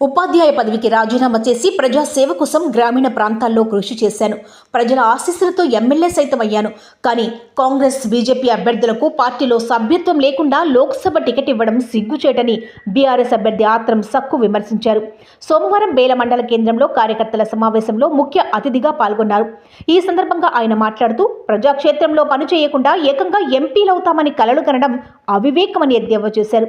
ఉపాధ్యాయ పదవికి రాజీనామా చేసి ప్రజాసేవ కోసం గ్రామీణ ప్రాంతాల్లో కృషి చేశాను. ప్రజల ఆశీస్సులతో ఎమ్మెల్యే సైతం అయ్యాను కానీ కాంగ్రెస్ బీజేపీ అభ్యర్థులకు పార్టీలో సభ్యత్వం లేకుండా లోక్సభ టికెట్ ఇవ్వడం సిగ్గుచేటని బీఆర్ఎస్ అభ్యర్థి ఆత్రం సక్కు విమర్శించారు. సోమవారం బేల మండల కేంద్రంలో కార్యకర్తల సమావేశంలో ముఖ్య అతిథిగా పాల్గొన్నారు. ఈ సందర్భంగా ఆయన మాట్లాడుతూ ప్రజాక్షేత్రంలో పనిచేయకుండా ఏకంగా ఎంపీలవుతామని కలలు కనడం అవివేకమని ఎద్దేవా చేశారు.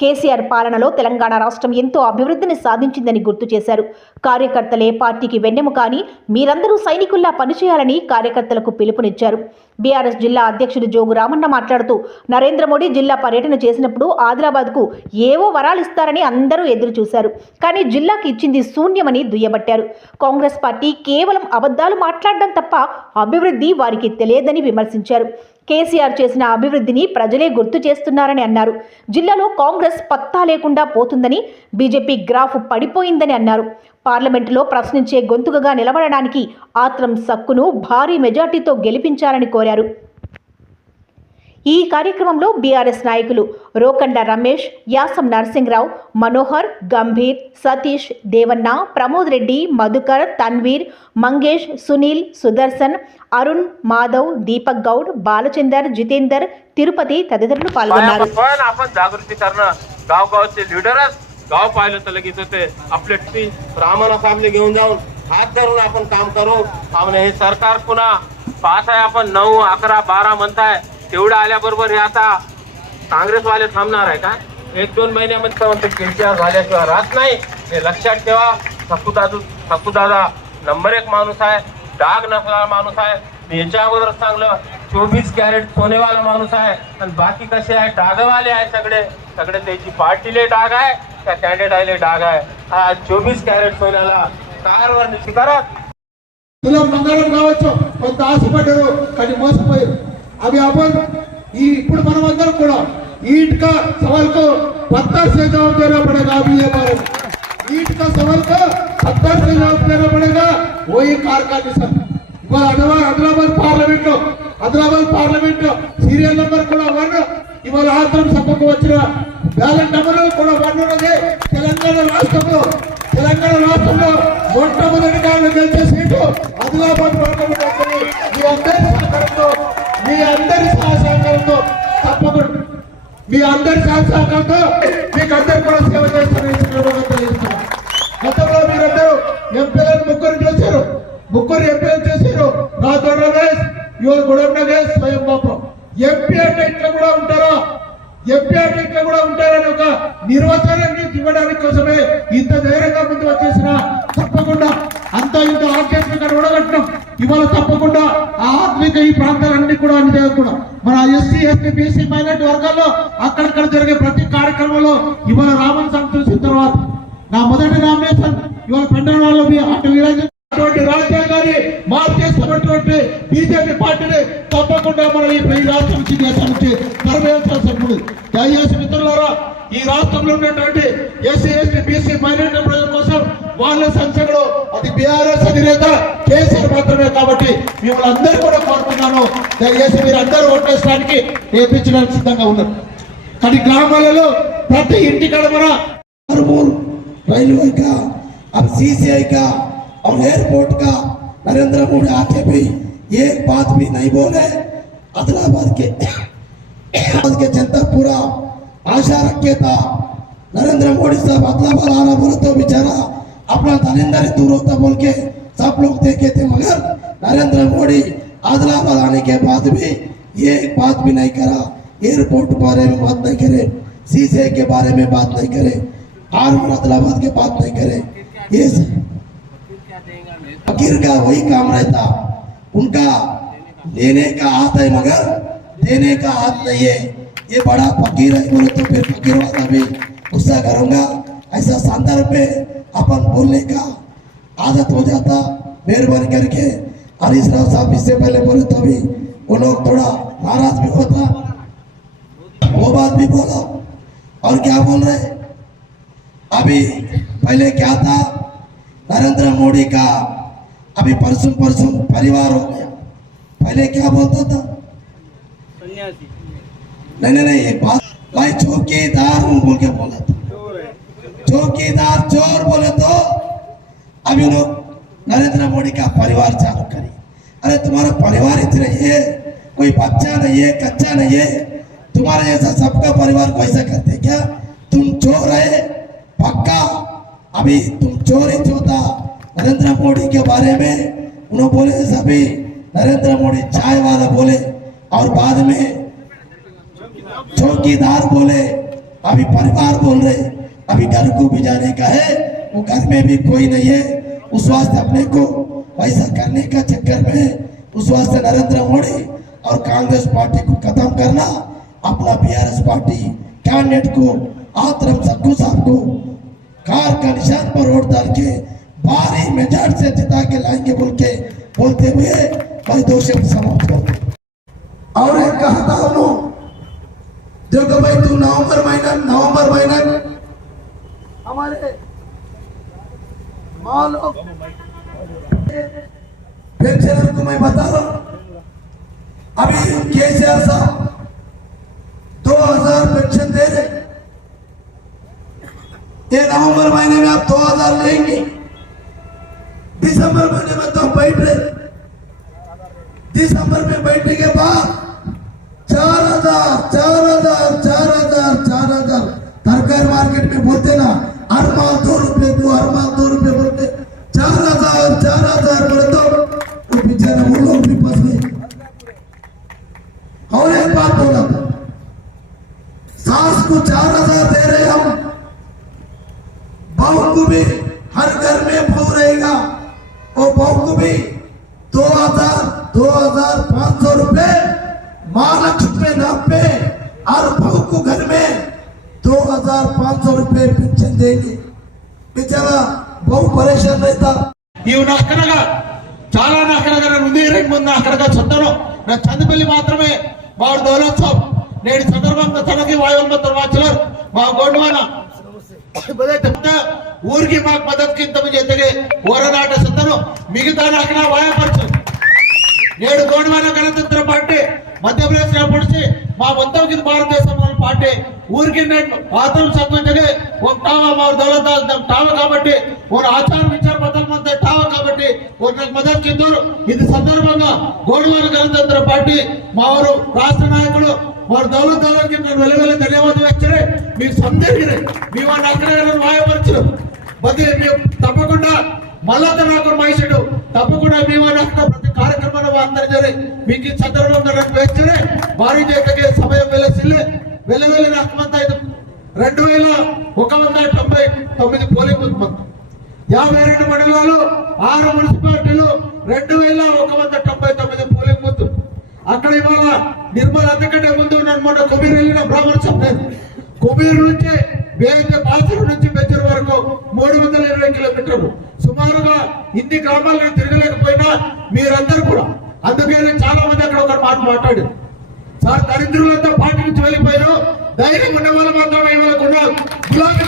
కేసీఆర్ పాలనలో తెలంగాణ రాష్ట్రం ఎంతో అభివృద్ధిని సాధించిందని గుర్తు చేశారు. కార్యకర్తలే పార్టీకి వెన్నెము కానీ మీరందరూ సైనికుల్లా పనిచేయాలని కార్యకర్తలకు పిలుపునిచ్చారు. బీఆర్ఎస్ జిల్లా అధ్యక్షుడు జోగు రామన్న మాట్లాడుతూ నరేంద్ర మోడీ జిల్లా పర్యటన చేసినప్పుడు ఆదిలాబాద్కు ఏవో వరాలు ఇస్తారని అందరూ ఎదురు చూశారు కానీ జిల్లాకి ఇచ్చింది శూన్యమని దుయ్యబట్టారు. కాంగ్రెస్ పార్టీ కేవలం అబద్ధాలు మాట్లాడడం తప్ప అభివృద్ధి వారికి తెలియదని విమర్శించారు. కేసీఆర్ చేసిన అభివృద్ధిని ప్రజలే గుర్తు చేస్తున్నారని అన్నారు. జిల్లాలో కాంగ్రెస్ పత్తా లేకుండా పోతుందని బీజేపీ గ్రాఫ్ పడిపోయిందని అన్నారు. పార్లమెంటులో ప్రశ్నించే గొంతుకగా నిలబడడానికి ఆత్రం సక్కును భారీ మెజార్టీతో గెలిపించాలని కోరారు. ఈ కార్యక్రమంలో బీఆర్ఎస్ నాయకులు రోకండ రమేష్ యాసం నరసింహరావు మనోహర్ గంభీర్ సతీష్ దేవన్న ప్రమోద్ రెడ్డి మధుకర్ తన్వీర్ మంగేష్ సునీల్ సుదర్శన్ అరుణ్ మాధవ్ దీపక్ గౌడ్ బాలచందర్ జితేందర్ తిరుపతి తదితరులు పాల్గొన్నారు पण आपण जागृती करणं गावगावचे लिडरच गाव पाहिलं तर लगेच होते आपले टी आम्हाला सामने घेऊन जाऊन हात धरून आपण काम करू आम्हाला हे सरकार पुन्हा पास आहे आपण नऊ अकरा बारा म्हणताय तेवढं आल्याबरोबर हे आता काँग्रेसवाले थांबणार आहे का? एक दोन महिन्यामध्ये किरकिर झाल्याशिवाय राहत नाही. हे लक्षात ठेवा. ठाकूदादू सखूदादा नंबर एक माणूस आहे. डाग नसणारा माणूस आहे. मी याच्या अगोदर चांगलं चोवीस कॅरेट सोनेवाला माणूस आहे. आणि बाकी कसे आहे? डागवाले आहे सगळे. सगळे त्याची पार्टीले डाग आहे. त्या कॅन्डिडेटले डाग आहे. हा चोवीस कॅरेट सोन्याला कारवर निशी करत तुला मंगळम गावाचं फक्त तास पडेल मस्त पाहिजे आपण ఈ ఇప్పుడు మనమందరం కూడా ईट का सवाल को पत्थर से जवाब देना पड़ेगा अभी ये बारे में ईट का सवाल को पत्थर से जवाब देना पड़ेगा वही कारखाने ఇవాళ అదవా హైదరాబాద్ పార్లమెంట్ లో హైదరాబాద్ పార్లమెంట్ లో సీరియల్ నెంబర్ కూడా వన్ ఇవాళ ఆత్రం సభకు వచ్చిన బ్యాలెట్ నెంబర్ కూడా వన్ ఉన్నది తెలంగాణ రాష్ట్రంలో తెలంగాణ రాష్ట్రంలో మొట్టమొదటిగా గెలిచే సీటు ఆదిలాబాద్ పార్లమెంట్ మీ అందరి సహకారంతో మీకు అందరు కూడా సేవ చేస్తారని ఈ గతంలో మీరందరూ ఎంపీలను ముగ్గురు చేశారు. ముగ్గురు ఎంపీలు చేశారు. రాథోడ్ రమేష్ ఇవాళ గొడవ నగేష్ స్వయం పాపం ఎంపీ అంటే ఇట్లా కూడా ఉంటారా? ఎంపీ అంటే ఇట్లా కూడా ఉంటారని ఒక నిర్వచనాన్ని ఇవ్వడానికి కోసమే ఇంత ధైర్యంగా ముందు వచ్చేసిన తప్పకుండా అంత ఇంత ఆర్కెస్ట్రా ఓడగట్టడం ఇవాళ తప్పకుండా ఆ ఆత్మిక ఈ ప్రాంతాలన్నీ కూడా అన్ని దగ్గర కూడా. మన ఎస్సీ ఎస్టీ బీసీ మైనార్టీ వర్గాల్లో అక్కడక్కడ జరిగే ప్రతి కార్యక్రమంలో ఇవాళ రామన్ సంఘ్ చూసిన తర్వాత నా మొదటి నామినేషన్ ఇవాళ పెండల మీ అటు విరాజు అటువంటి రాజ్యాంగాన్ని మార్చేస్తున్నటువంటి బీజేపీ పార్టీని తప్పకుండా మనం ఈ ఈ రాష్ట్రం నుంచి దేశం నుంచి తరవేయాల్సిన ఉంది దయచేసి మిత్రులారా ఈ రాష్ట్రంలో ఉన్నటువంటి ఎస్సీ ఎస్టీ బీసీ మైనారిటీ ప్రజల కోసం వాళ్ళ సంఖ్యలో అది బీఆర్ఎస్ అధినేత కేసీఆర్ మాత్రమే కాబట్టి మిమ్మల్ని అందరూ కూడా కోరుతున్నాను దయచేసి మీరు అందరూ ఓటేసడానికి నేర్పించడానికి సిద్ధంగా ఉన్నారు కానీ గ్రామాలలో ప్రతి ఇంటి కడమన हरमोल रेलवे का अब सीसीआई का और एयरपोर्ट का नरेंद्र मोदी आके भी एक बात भी नहीं बोले। अदलाबाद के के जनता पूरा आशा रखे था। नरेंद्र मोदी साहब अदलाबाद आना बोले तो बेचारा अपना धनेंद्र दूर होता बोल के सब लोग देखे थे, मगर नरेंद्र मोदी आदिलाबाद आने के बाद भी ये बात भी नहीं करा। एयरपोर्ट बारे में बात नहीं करे सीसीआई के बारे में बात नहीं करे और मुरादाबाद के बात नहीं करे। ये फकीर का वही काम रहता। उनका लेने का हाथ है मगर देने का हाथ नहीं है। ये बड़ा फकीर है, बोले तो फिर फकीर वाला भी। गुस्सा करूँगा। ऐसा संदर्भ पे अपन बोलने का आदत हो जाता। मेहरबानी करके। हरीश राव साहब इससे पहले बोले तो भी वो लोग थोड़ा नाराज़ भी होता। वो बात भी बोलो। और क्या बोल रहे? अभी पहले क्या था? नरेंद्र मोदी का अभी परसों परसों परिवार हो गया। पहले क्या बोलता था? नहीं नहीं नहीं एक बात। भाई चौकीदार हूँ बोल के बोला था। चौकीदार चोर बोले तो अभी लोग नरेंद्र मोदी का परिवार चालू करी। अरे तुम्हारा परिवार इतना ही है कोई बच्चा नहीं है कच्चा नहीं है। तुम्हारे जैसा सबका परिवार को ऐसा करते क्या? तुम चोर है पक्का? अभी तुम चोर ही चोता नरेंद्र मोदी के बारे में उन्होंने बोले सभी। नरेंद्र मोदी चाय वाला बोले और बाद में चौकीदार बोले। अभी परिवार बोल रहे, अभी घर को भी जाने का है, वो घर में भी कोई नहीं है। उस वास्ते अपने को वैसा करने का चक्कर में उस वास्ते नरेंद्र मोदी और कांग्रेस पार्टी को खत्म करना, अपना बीआरएस पार्टी कैंडिडेट को, आतरम सक्कू साहब को, कार का निशान पर वोट डाल के भारी मेजॉरिटी से जिता के लाएँगे बोल के बोलते हुए भाई दो शब्द समाप्त हूँ। और एक कहा था उन्होंने देखो भाई, तू नवंबर महीना नवंबर महीना हमारे पेंशनर को मैं बता रहा हूँ, अभी केसीआर साहब दो हज़ार पेंशन दे रहे ये नवंबर महीने में आप दो हज़ार लेंगे दिसंबर महीने में तो बैठ रहे दिसंबर में बैठने के बाद चार हज़ार चार हज़ार चार हज़ार चार हज़ार। तरकारी मार्केट में बोलते दो हज़ार पाँच सौ रूपए माँ लक्ष्मी के नाम पे हर बहू को घर में दो हज़ार पाँच सौ रूपए पेंशन देंगे बेचारा बहु परेशान रहता నీవు నా అక్కనగా చాలా నా అక్కనగా నేను ఉంది రెండు మంది నా అక్కనగా చెప్తాను నా చందపల్లి మాత్రమే వాడు దౌలత్ సాబ్ నేడు సందర్భంగా తనకి వాయువంతో మార్చలేరు మా గోండవాన ఊరికి మాకు మద్దతు కింద ఎత్తగే ఓరనాట సత్తను మిగతా నాకు నా వాయపరచు నేడు గోండవాన గణతంత్ర పార్టీ మధ్యప్రదేశ్ పొడిచి మా మొత్తం కింద భారతదేశం పార్టీ ఊరికి మాత్రం సంబంధించి ఒక టావా మా దౌలత టావ కాబట్టి ఒక ఆచార విచార బదల్ మంది టావ కాబట్టి ఒక మద్దతు కిందరు ఇది సందర్భంగా గోడవారి గణతంత్ర పార్టీ మా వారు రాష్ట్ర నాయకులు వారు దౌలత్ దౌలత్కి నేను వెలువెళ్ళి ధన్యవాదాలు వచ్చారు మీరు సందేహిరే మీ వాడిని అక్కడే వాయపరచరు తప్పకుండా మళ్ళా నాకు మహిషుడు తప్పకుండా మీ వారి అక్కడ ప్రతి కార్యక్రమంలో అందరు జరి మీకు ఈ సందర్భంగా నాకు వేస్తే భారీ సమయం వెళ్ళసిల్లే వెళ్ళవెళ్ళి రకమంతా రెండు వేల ఒక వంద తొంభై తొమ్మిది పోలింగ్ బూత్ మొత్తం. యాభై రెండు మండలాలు ఆరు మున్సిపాలిటీలు రెండు వేల ఒక వంద తొంభై తొమ్మిది పోలింగ్ బూత్. అక్కడ ఇవాళ నిర్మల్ అంతకంటే ముందు అనమాట కుబీర్ వెళ్ళిన బ్రాహ్మణ సభ్యులు కుబీర్ నుంచి వేరే బాసరు నుంచి బెచ్చర్ వరకు మూడు వందల ఇరవై కిలోమీటర్లు. సుమారుగా ఇన్ని గ్రామాలను తిరగలేకపోయినా మీరందరూ కూడా అందుకే నేను చాలా మంది అక్కడ ఒక మాట మాట్లాడారు సార్ దరిద్రులంతా పార్టీ నుంచి వెళ్ళిపోయారు. ధైర్యం ఉన్న వాళ్ళు మాత్రం ఇవ్వకుండా గులాబీ.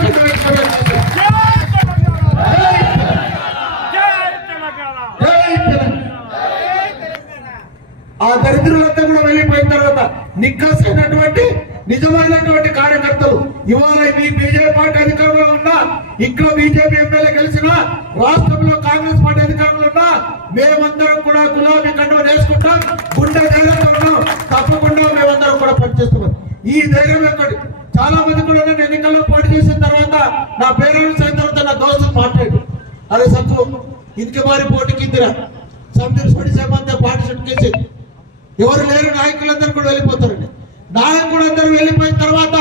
ఆ దరిద్రులంతా కూడా వెళ్ళిపోయిన తర్వాత నిక్కసైనటువంటి నిజమైనటువంటి కార్యకర్తలు ఇవాళ మీ బీజేపీ పార్టీ అధికారంలో ఉన్నా ఇక్కడ బీజేపీ ఎమ్మెల్యే గెలిచిన రాష్ట్రంలో కాంగ్రెస్ పార్టీ అధికారంలో ఉన్నా మేమందరం కూడా గులాబీ కండువ గుండె ధైర్యంగా ఉన్నాం. తప్పకుండా మేమందరం కూడా పనిచేస్తున్నాం ఈ ధైర్యం ఎక్కడి? చాలా మంది కూడా నేను ఎన్నికల్లో పోటీ చేసిన తర్వాత నా పేరెంట్స్ అయిన తర్వాత నా దోస్తులు మాట్లాడు అరే సత్తు ఇంటికి మారి పోటీకి ఇందిరా సమితి పడిసేమంతా పార్టీ సెట్ చేసి ఎవరు లేరు నాయకులందరూ కూడా వెళ్ళిపోతారండి. నాయకులందరూ వెళ్ళిపోయిన తర్వాత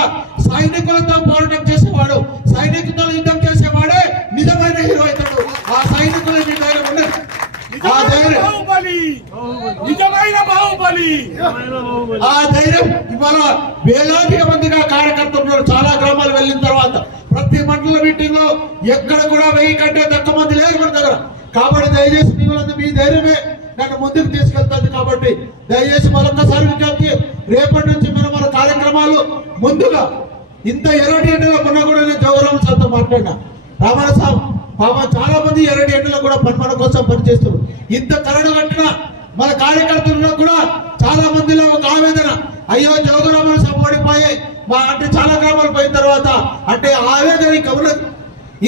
సైనికులతో పోరాటం చేసేవాడు సైనికులతో యుద్ధం చేసేవాడే నిజమైన హీరో అవుతాడు. ఆ సైనికులు ఆ ధైర్యం. నిజమైన బాహుబలి. ఆ ధైర్యం ఇవాళ వేలాదిగా మందిగా కార్యకర్తలు చాలా గ్రామాలు వెళ్ళిన తర్వాత ప్రతి మండల మీటింగ్లో ఎక్కడ కూడా వెయ్యి కంటే తక్కువ మంది లేరు మన దగ్గర. కాబట్టి దయచేసి మీ వాళ్ళందరూ మీ ధైర్యమే నన్ను ముందుకు తీసుకెళ్తుంది కాబట్టి దయచేసి మరొకసారి విజ్ఞప్తి రేపటి నుంచి మనం మన కార్యక్రమాలు ముందుగా ఇంత ఎర్రటి ఎండలో మొన్న కూడా నేను జవహర్లాల్ సార్తో మాట్లాడినా. రామణ సాబ్ పాప చాలా మంది ఎరడి ఎండలో కూడా పని మన కోసం పనిచేస్తారు ఇంత కరడు కట్టిన మన కార్యకర్తల్లో కూడా చాలా మందిలో ఒక ఆవేదన. అయ్యో జోగురామన్ సభ ఓడిపోయాయి మా అంటే చాలా గ్రామాలు పోయిన తర్వాత అంటే ఆవేదన ఇంకా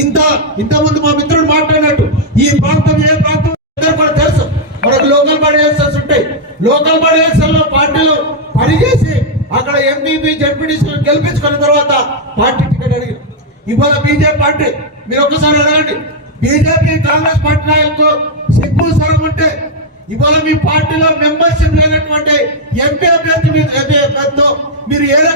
ఇంత ఇంతమంది మా మిత్రుడు మాట్లాడినట్టు ఈ ప్రాంతం ఏ ప్రాంతం కూడా తెలుసు. మనకు లోకల్ బాడీ ఎలక్షన్స్ ఉంటాయి. లోకల్ బాడీ ఎలక్షన్లో పార్టీలు పనిచేసి అక్కడ ఎంపీపీ జడ్పీటీసీ గెలిపించుకున్న తర్వాత పార్టీ టికెట్ అడిగారు ఇవాళ బీజేపీ పార్టీ మీరు ఒక్కసారి అడగండి. బీజేపీ కాంగ్రెస్ పార్టీ నాయకులకు సిగ్గు సరం ఉంటే ఇవాళ మీ పార్టీలో మెంబర్షిప్ లేనటువంటి ఎంపీ అభ్యర్థి మీద- మీరు ఏ